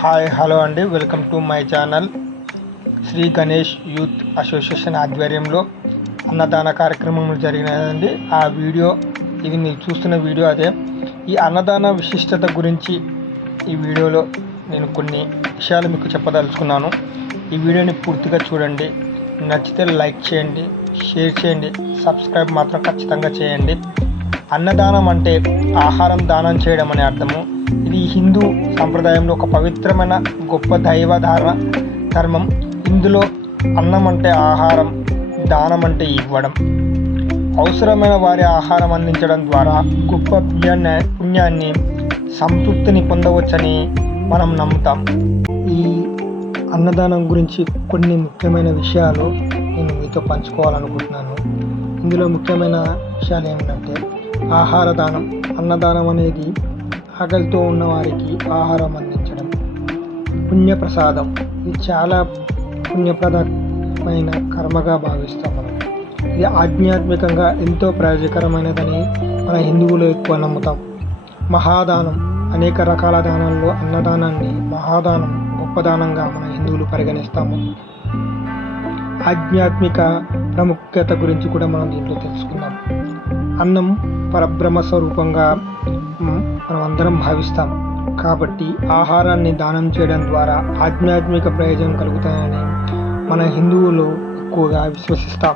Hi hello అండి, welcome to my channel. Shri Ganesh youth association ఆధ్వర్యంలో అన్నదాన కార్యక్రమం జరిగినదండి. ఆ వీడియో ఇది మీరు చూస్తున్న వీడియో అదే. ఈ అన్నదాన విశిష్టత గురించి ఈ వీడియోలో నేను కొన్ని విషయాలు మీకు చెప్పదలుచుకున్నాను. ఈ వీడియోని పూర్తిగా చూడండి. నచ్చితే లైక్ చేయండి, షేర్ చేయండి, సబ్స్క్రైబ్ మాత్రం ఖచ్చితంగా చేయండి. అన్నదానం అంటే ఆహారం దానం చేయడం అనే అర్థము. ఇది హిందూ సంప్రదాయంలో ఒక పవిత్రమైన గొప్ప దైవధారణ ధర్మం. ఇందులో అన్నం అంటే ఆహారం, దానం అంటే ఇవ్వడం. అవసరమైన వారి ఆహారం అందించడం ద్వారా గొప్ప పుణ్యాన్ని సంతృప్తిని పొందవచ్చని మనం నమ్ముతాం. ఈ అన్నదానం గురించి కొన్ని ముఖ్యమైన విషయాలు నేను మీతో పంచుకోవాలనుకుంటున్నాను. ఇందులో ముఖ్యమైన విషయాలు ఏమిటంటే ఆహార దానం. అన్నదానం అనేది ఆకలితో ఉన్న వారికి ఆహారం అందించడం. పుణ్యప్రసాదం, ఇది చాలా పుణ్యప్రదమైన కర్మగా భావిస్తాం మనం. ఇది ఆధ్యాత్మికంగా ఎంతో ప్రయోజనకరమైనదని మన హిందువులు ఎక్కువ నమ్ముతాం. మహాదానం, అనేక రకాల దానాల్లో అన్నదానాన్ని మహాదానం, గొప్పదానంగా మన హిందువులు పరిగణిస్తాము. ఆధ్యాత్మిక ప్రాముఖ్యత గురించి కూడా మనం దీంట్లో తెలుసుకుందాం. అన్నం పరబ్రహ్మ స్వరూపంగా మనం అందరం భావిస్తాం. కాబట్టి ఆహారాన్ని దానం చేయడం ద్వారా ఆధ్యాత్మిక ప్రయోజనం కలుగుతాయని మన హిందువులు ఎక్కువగా విశ్వసిస్తాం.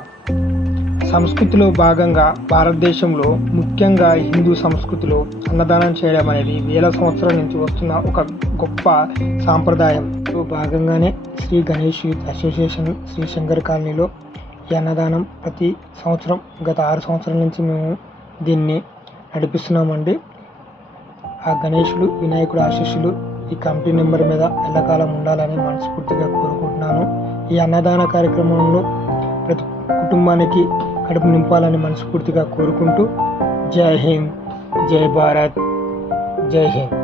సంస్కృతిలో భాగంగా భారతదేశంలో, ముఖ్యంగా హిందూ సంస్కృతిలో అన్నదానం చేయడం అనేది వేల సంవత్సరాల నుంచి వస్తున్న ఒక గొప్ప సాంప్రదాయంలో భాగంగానే శ్రీ గణేష్ యూత్ అసోసియేషన్ శ్రీ శంకర్ కాలనీలో ఈ అన్నదానం ప్రతి సంవత్సరం గత 6 సంవత్సరాల నుంచి మేము దీన్ని నడిపిస్తున్నామండి. ఆ గణేశుడు, వినాయకుడు ఆశీస్సులు ఈ కమిటీ నెంబర్ మీద ఎల్లకాలం ఉండాలని మనస్ఫూర్తిగా కోరుకుంటున్నాను. ఈ అన్నదాన కార్యక్రమంలో ప్రతి కుటుంబానికి కడుపు నింపాలని మనస్ఫూర్తిగా కోరుకుంటూ జై హింద్, జై భారత్, జై హింద్.